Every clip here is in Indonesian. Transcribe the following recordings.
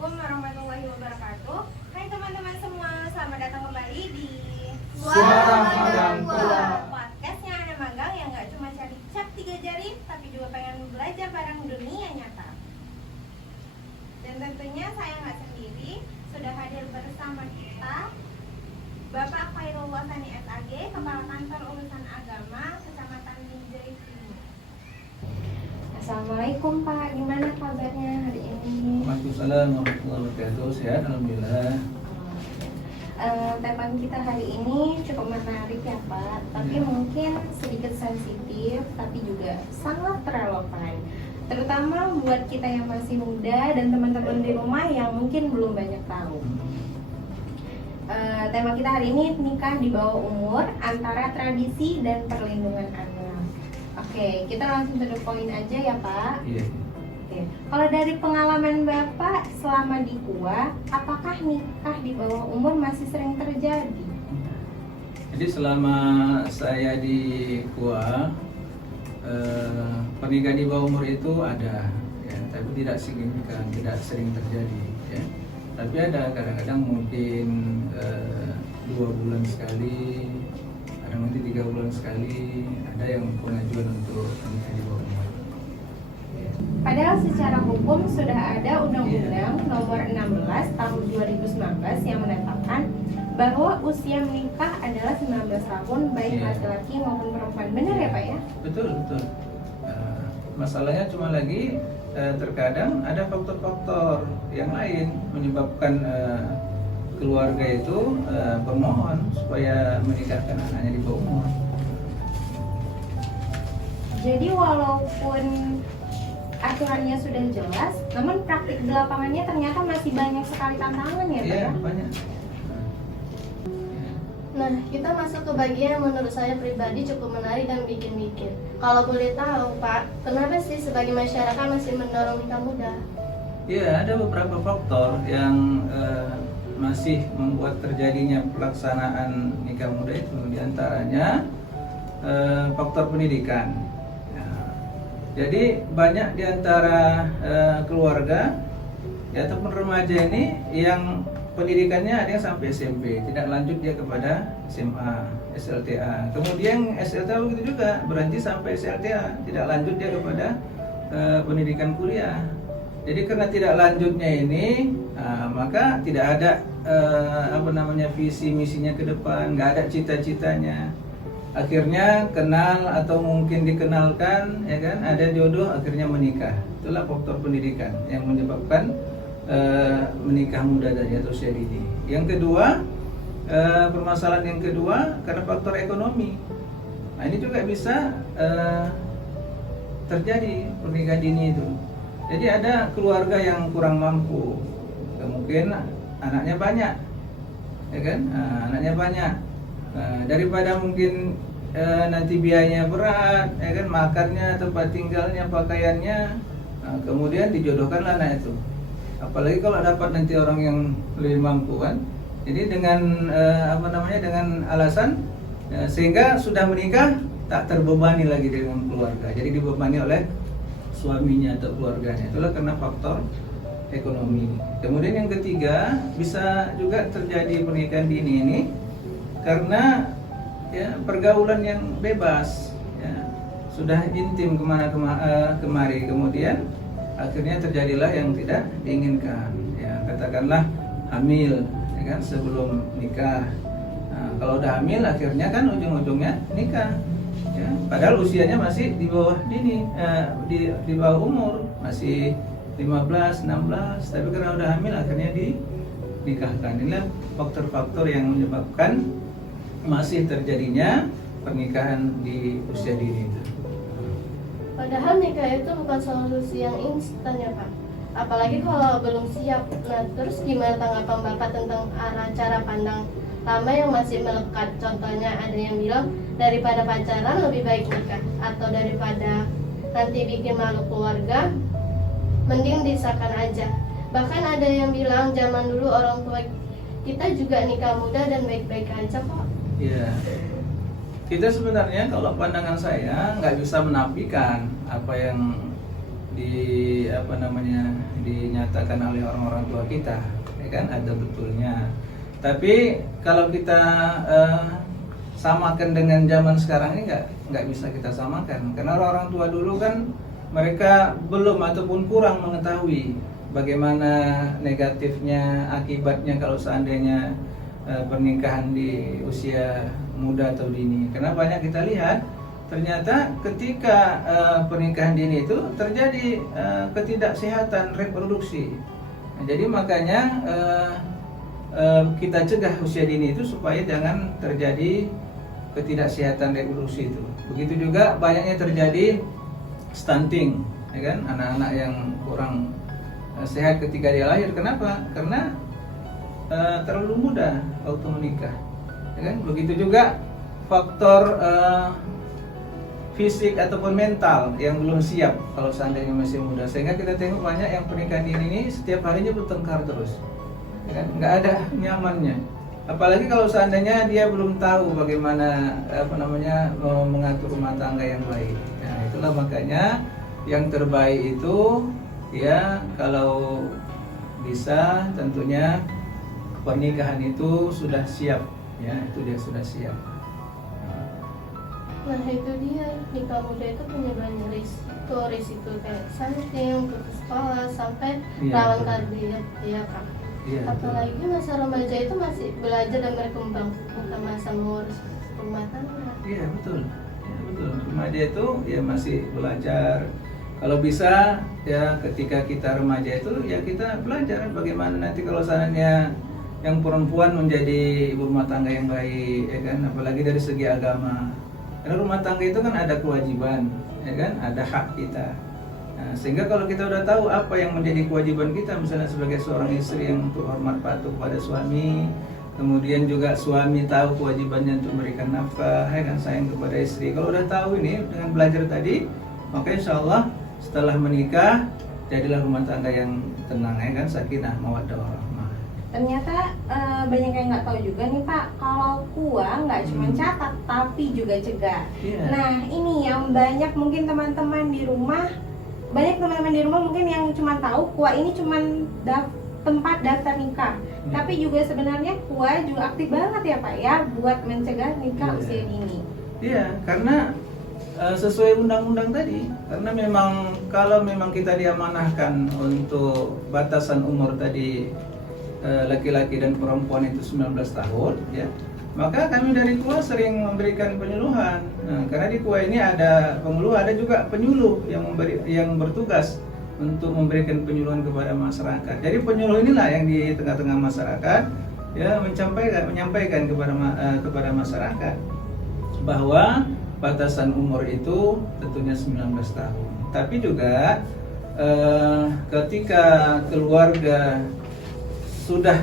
Assalamualaikum warahmatullahi wabarakatuh. Hai teman-teman semua, selamat datang kembali di Suara Magang Tua. Podcast yang ada magang yang gak cuma cari cap 3 jari, tapi juga pengen belajar bareng dunia nyata. Dan tentunya saya nggak sendiri, sudah hadir bersama kita Bapak Khairul Wasani SAG, Kepala Kantor Urusan Agama Kecamatan Binjai Timur. Assalamualaikum Pak, gimana kabarnya hari ini? Waalaikumsalam warahmatullahi wabarakatuh. Sehat, alhamdulillah. Tema kita hari ini cukup menarik ya Pak, tapi mungkin sedikit sensitif, tapi juga sangat relevan, terutama buat kita yang masih muda dan teman-teman di rumah yang mungkin belum banyak tahu. Tema kita hari ini nikah di bawah umur antara tradisi dan perlindungan anak. Oke, kita langsung to the point aja ya Pak. Iya. Oke. Kalau dari pengalaman Bapak selama di KUA, apakah nikah di bawah umur masih sering terjadi? Jadi selama saya di KUA, pernikahan di bawah umur itu ada, ya, tapi tidak signifikan, tidak sering terjadi. Ya. Tapi ada kadang-kadang mungkin 2 bulan sekali, kadang nanti 3 bulan sekali, ada yang pengajuan untuk menikah di bawah umur. Ya. Padahal secara hukum sudah ada Undang-Undang Nomor 16 Tahun 2019 yang menetapkan bahwa usia menikah adalah 19 tahun baik Iya. laki-laki maupun perempuan. Benar ya Pak ya? Betul, betul. Masalahnya cuma lagi terkadang ada faktor-faktor yang lain menyebabkan keluarga itu bermohon supaya menikahkan anaknya di bawah umur. Jadi walaupun aturannya sudah jelas, namun praktik di lapangannya ternyata masih banyak sekali tantangan ya Pak Iya, ya? banyak. Nah, kita masuk ke bagian yang menurut saya pribadi cukup menarik dan bikin mikir. Kalau boleh tahu, Pak, kenapa sih sebagai masyarakat masih mendorong nikah muda? Iya, ada beberapa faktor yang masih membuat terjadinya pelaksanaan nikah muda itu. Di antaranya faktor pendidikan. Ya. Jadi banyak di antara keluarga ya, ataupun remaja ini yang pendidikannya ada yang sampai SMP, tidak lanjut dia kepada SMA, SLTA. Kemudian SLTA begitu juga, berhenti sampai SLTA, tidak lanjut dia kepada pendidikan kuliah. Jadi karena tidak lanjutnya ini, maka tidak ada visi misinya ke depan, nggak ada cita-citanya. Akhirnya kenal atau mungkin dikenalkan, ya kan, ada jodoh, akhirnya menikah. Itulah faktor pendidikan yang menyebabkan menikah muda tadi atau usia dini. Yang kedua, permasalahan yang kedua karena faktor ekonomi. Nah ini juga bisa terjadi pernikahan dini itu. Jadi ada keluarga yang kurang mampu, mungkin anaknya banyak, ya kan? Anaknya banyak. Daripada mungkin nanti biayanya berat, ya kan? Makannya, tempat tinggalnya, pakaiannya, kemudian dijodohkanlah anak itu. Apalagi kalau dapat nanti orang yang lebih mampu kan. Jadi dengan dengan alasan sehingga sudah menikah tak terbebani lagi dengan keluarga. Jadi dibebani oleh suaminya atau keluarganya. Itulah karena faktor ekonomi. Kemudian yang ketiga, bisa juga terjadi pernikahan dini ini karena ya, pergaulan yang bebas, ya, sudah intim kemari, kemudian akhirnya terjadilah yang tidak diinginkan. Ya, katakanlah hamil, ya kan, sebelum nikah. Nah, kalau udah hamil, akhirnya kan ujung-ujungnya nikah. Ya, padahal usianya masih di bawah dini, di bawah umur, masih 15, 16, tapi karena udah hamil akhirnya dinikahkan. Inilah faktor-faktor yang menyebabkan masih terjadinya pernikahan di usia dini itu. Padahal nikah itu bukan solusi yang instan ya, Pak. Apalagi kalau belum siap. Nah, terus gimana tanggapan Bapak tentang cara pandang lama yang masih melekat? Contohnya ada yang bilang daripada pacaran lebih baik nikah, atau daripada nanti bikin malu keluarga mending disahkan aja. Bahkan ada yang bilang zaman dulu orang tua kita juga nikah muda dan baik-baik aja kok. Ya, kita sebenarnya kalau pandangan saya nggak bisa menafikan apa yang dinyatakan oleh orang-orang tua kita, ya kan, ada betulnya. Tapi kalau kita samakan dengan zaman sekarang ini nggak bisa kita samakan, karena orang-orang tua dulu kan mereka belum ataupun kurang mengetahui bagaimana negatifnya, akibatnya kalau seandainya pernikahan di usia muda atau dini. Karena banyak kita lihat ternyata ketika pernikahan dini itu terjadi ketidaksehatan reproduksi. Nah, jadi makanya kita cegah usia dini itu supaya jangan terjadi ketidaksehatan reproduksi itu. Begitu juga banyaknya terjadi stunting, ya kan, anak-anak yang kurang sehat ketika dia lahir. Kenapa? Karena terlalu muda waktu menikah, ya kan. Begitu juga faktor fisik ataupun mental yang belum siap kalau seandainya masih muda, sehingga kita tengok banyak yang pernikahan dini ini setiap harinya bertengkar terus, ya kan, nggak ada nyamannya. Apalagi kalau seandainya dia belum tahu bagaimana mengatur rumah tangga yang baik. Nah, itulah makanya yang terbaik itu ya kalau bisa tentunya pernikahan itu sudah siap, ya, itu dia sudah siap. Nah itu dia, nikah muda itu punya banyak risiko kayak stunting, putus sekolah, sampai rawan kardiak, ya Kak. Iya, apalagi masa remaja itu masih belajar dan berkembang, bukan masa mengurus rumah tangga. Iya betul, ya, betul. Remaja itu ya masih belajar. Kalau bisa ya ketika kita remaja itu ya kita belajar bagaimana nanti kalau seandainya yang perempuan menjadi ibu rumah tangga yang baik, ya kan, apalagi dari segi agama. Karena rumah tangga itu kan ada kewajiban, ya kan, ada hak kita. Nah, sehingga kalau kita udah tahu apa yang menjadi kewajiban kita, misalnya sebagai seorang istri yang untuk hormat patuh pada suami, kemudian juga suami tahu kewajibannya untuk memberikan nafkah, ya kan, sayang kepada istri. Kalau udah tahu ini dengan belajar tadi, maka insya Allah setelah menikah jadilah rumah tangga yang tenang, ya kan, sakinah mawaddah warahmah. Ternyata banyak yang nggak tahu juga nih Pak, kalau KUA nggak cuma catat tapi juga cegah. Nah ini yang banyak mungkin teman-teman di rumah, mungkin yang cuma tahu KUA ini cuma tempat daftar nikah. Tapi juga sebenarnya KUA juga aktif banget ya Pak ya buat mencegah nikah usia dini. Iya, karena sesuai undang-undang tadi, karena memang kalau memang kita diamanahkan untuk batasan umur tadi laki-laki dan perempuan itu 19 tahun, ya, maka kami dari KUA sering memberikan penyuluhan. Nah, karena di KUA ini ada penguluh, ada juga penyuluh yang bertugas untuk memberikan penyuluhan kepada masyarakat. Jadi penyuluh inilah yang di tengah-tengah masyarakat ya menyampaikan kepada masyarakat bahwa batasan umur itu tentunya 19 tahun. Tapi juga ketika keluarga sudah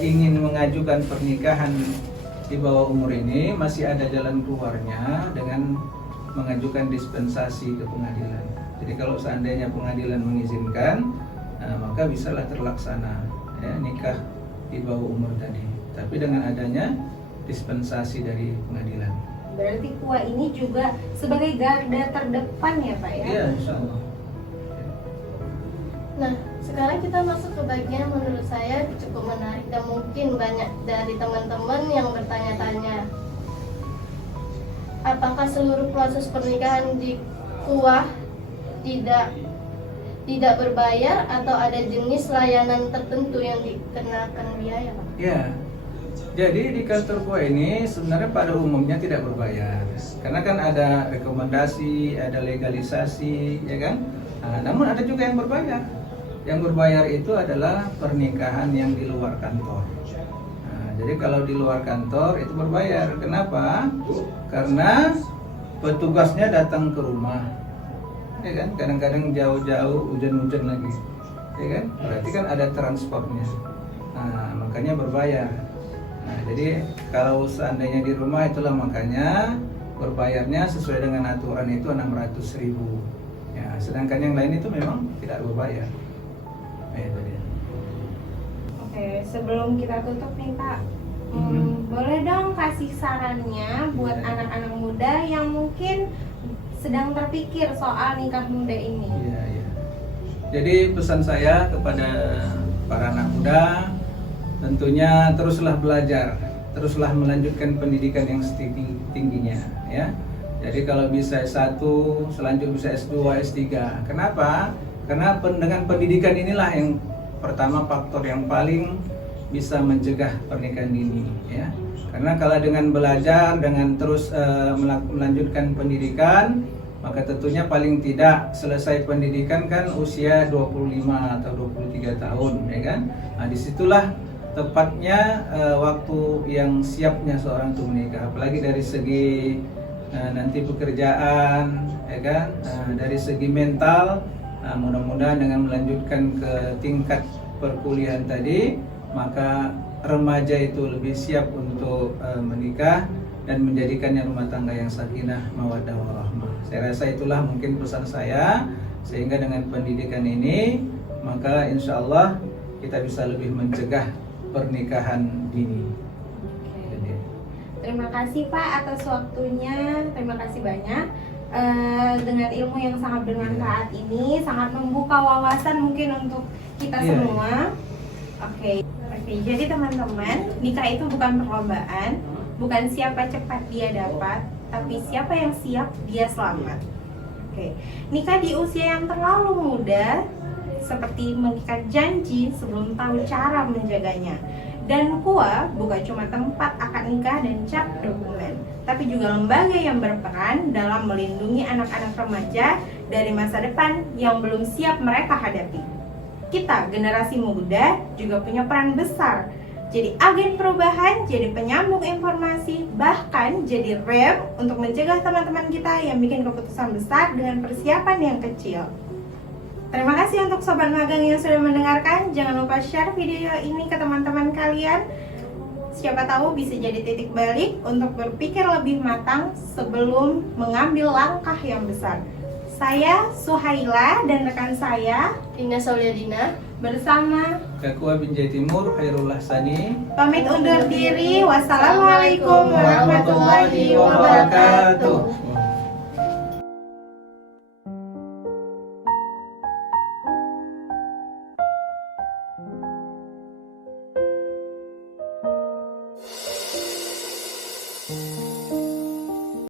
ingin mengajukan pernikahan di bawah umur ini, masih ada jalan keluarnya dengan mengajukan dispensasi ke pengadilan. Jadi kalau seandainya pengadilan mengizinkan, maka bisalah terlaksana ya, nikah di bawah umur tadi. Tapi dengan adanya dispensasi dari pengadilan. Berarti KUA ini juga sebagai garda terdepan ya Pak ya? Iya, insya Allah. Nah, sekarang kita masuk ke bagian menurut saya cukup menarik dan mungkin banyak dari teman-teman yang bertanya-tanya. Apakah seluruh proses pernikahan di KUA tidak berbayar atau ada jenis layanan tertentu yang dikenakan biaya, Pak? Ya. Jadi di kantor KUA ini sebenarnya pada umumnya tidak berbayar. Karena kan ada rekomendasi, ada legalisasi, ya kan? Nah, namun ada juga yang berbayar. Yang berbayar itu adalah pernikahan yang di luar kantor. Nah, jadi kalau di luar kantor itu berbayar. Kenapa? Karena petugasnya datang ke rumah, ya kan? Kadang-kadang jauh-jauh, hujan-hujan lagi, ya kan? Berarti kan ada transportnya. Nah, makanya berbayar. Nah, jadi kalau seandainya di rumah itulah makanya berbayarnya sesuai dengan aturan itu 600.000. Ya, sedangkan yang lain itu memang tidak berbayar. Oke, sebelum kita tutup nih Pak, boleh dong kasih sarannya buat anak-anak muda yang mungkin sedang terpikir soal nikah muda ini? Iya. Jadi pesan saya kepada para anak muda, tentunya teruslah belajar, teruslah melanjutkan pendidikan yang tingginya ya. Jadi kalau bisa S1, selanjutnya bisa S2, S3. Kenapa? Karena dengan pendidikan inilah yang pertama faktor yang paling bisa mencegah pernikahan dini ya. Karena kalau dengan belajar, dengan terus melanjutkan pendidikan, maka tentunya paling tidak selesai pendidikan kan usia 25 atau 23 tahun ya kan. Nah, disitulah tepatnya waktu yang siapnya seorang untuk menikah, apalagi dari segi nanti pekerjaan ya kan, dari segi mental. Mudah-mudahan dengan melanjutkan ke tingkat perkuliahan tadi, maka remaja itu lebih siap untuk menikah dan menjadikannya rumah tangga yang sakinah, mawaddah warahmah. Saya rasa itulah mungkin pesan saya, sehingga dengan pendidikan ini maka insya Allah kita bisa lebih mencegah pernikahan dini. Oke. Terima kasih Pak atas waktunya, terima kasih banyak. Dengan ilmu yang sangat bermanfaat ini, sangat membuka wawasan mungkin untuk kita semua. Oke, jadi teman-teman, nikah itu bukan perlombaan, bukan siapa cepat dia dapat, tapi siapa yang siap dia selamat. Oke, nikah di usia yang terlalu muda seperti mengikat janji sebelum tahu cara menjaganya. Dan KUA bukan cuma tempat akad nikah dan cap dokumen, tapi juga lembaga yang berperan dalam melindungi anak-anak remaja dari masa depan yang belum siap mereka hadapi. Kita, generasi muda, juga punya peran besar. Jadi agen perubahan, jadi penyambung informasi, bahkan jadi rem untuk mencegah teman-teman kita yang bikin keputusan besar dengan persiapan yang kecil. Terima kasih untuk Sobat Magang yang sudah mendengarkan. Jangan lupa share video ini ke teman-teman kalian. Siapa tahu bisa jadi titik balik untuk berpikir lebih matang sebelum mengambil langkah yang besar. Saya Suhaila dan rekan saya Dina Sauliadina bersama Kakua bin Jatimur, Khairullah Sani pamit undur diri. Wassalamualaikum warahmatullahi wabarakatuh.